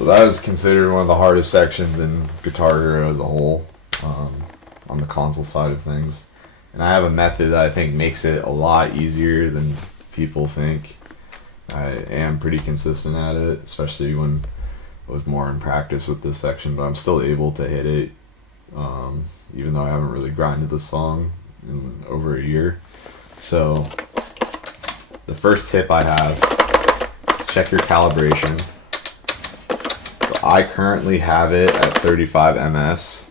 So that is considered one of the hardest sections in Guitar Hero as a whole, on the console side of things. And I have a method that I think makes it a lot easier than people think. I am pretty consistent at it, especially when I was more in practice with this section, but I'm still able to hit it, even though I haven't really grinded the song in over a year. So the first tip I have is check your calibration. So I currently have it at 35 ms.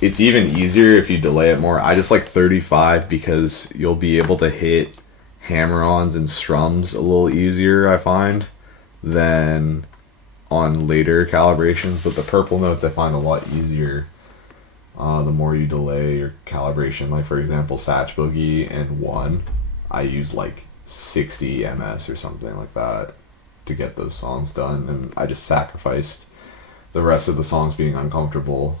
It's even easier if you delay it more. I just like 35 because you'll be able to hit hammer-ons and strums a little easier, I find, than on later calibrations. But the purple notes I find a lot easier the more you delay your calibration. Like, for example, Satch Boogie and 1, I used like 60 ms or something like that to get those songs done, and I just sacrificed the rest of the songs being uncomfortable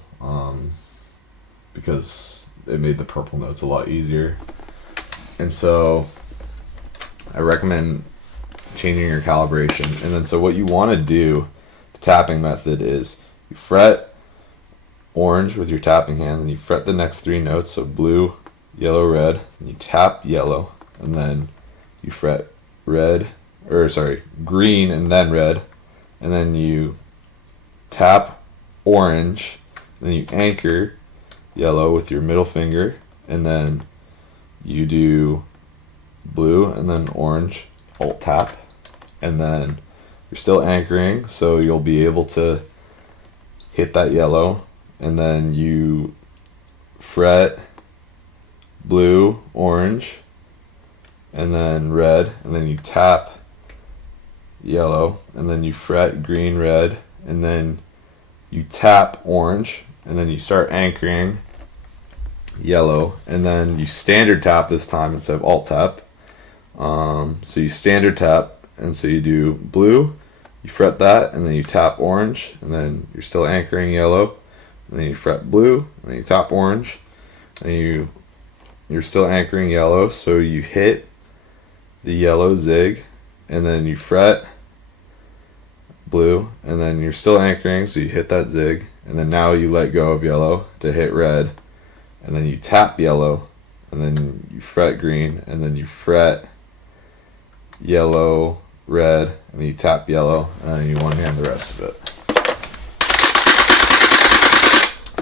because it made the purple notes a lot easier. And so I recommend changing your calibration. And then so what you want to do, the tapping method, is you fret orange with your tapping hand, and you fret the next 3 notes, so blue, yellow, red, and you tap yellow, and then you fret green and then red, and then you tap orange, and then you anchor yellow with your middle finger, and then you do blue and then orange, alt tap, and then you're still anchoring, so you'll be able to hit that yellow, and then you fret blue, orange, and then red, and then you tap yellow, and then you fret green, red, and then you tap orange, and then you start anchoring yellow, and then you standard tap this time instead of alt tap. So you standard tap, and so you do blue, you fret that, and then you tap orange, and then you're still anchoring yellow, and then you fret blue, and then you tap orange, and you're still anchoring yellow, so you hit the yellow zig, and then you fret blue, and then you're still anchoring, so you hit that zig, and then now you let go of yellow to hit red, and then you tap yellow, and then you fret green, and then you fret yellow, red, and then you tap yellow, and then you one hand the rest of it.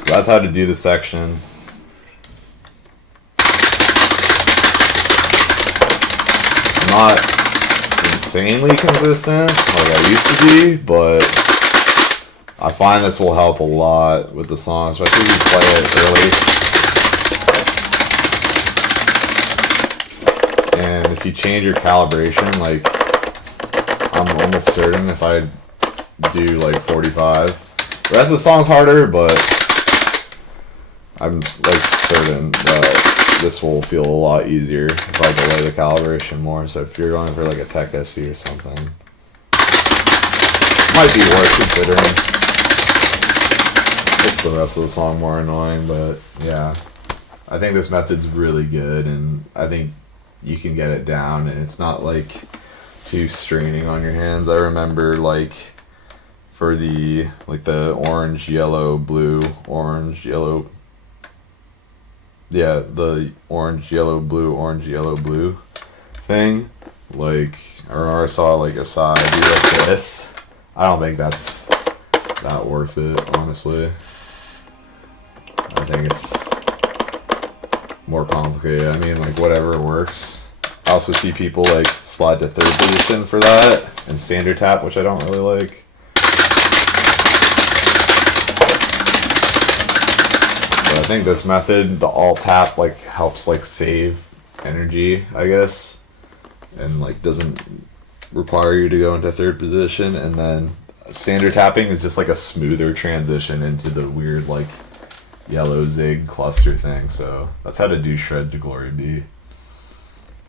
So that's how to do the section. I'm not insanely consistent like I used to be, but I find this will help a lot with the song, especially if you play it early. And if you change your calibration, like, I'm almost certain if I do like 45, the rest of the song's harder, but I'm like certain that this will feel a lot easier if I delay the calibration more. So if you're going for like a Tech FC or something, it might be worth considering. It's the rest of the song more annoying, but yeah, I think this method's really good, and I think you can get it down, and it's not like too straining on your hands. I remember like for the orange, yellow, blue, orange, yellow. Yeah, the orange, yellow, blue thing. Like, I remember I saw like a side do like this. I don't think that's that worth it, honestly. I think it's more complicated. I mean, like, whatever works. I also see people like slide to 3rd position for that and standard tap, which I don't really like. I think this method, the alt tap, like helps like save energy, I guess, and like doesn't require you to go into 3rd position. And then standard tapping is just like a smoother transition into the weird like yellow zig cluster thing. So that's how to do Shred to Glory B.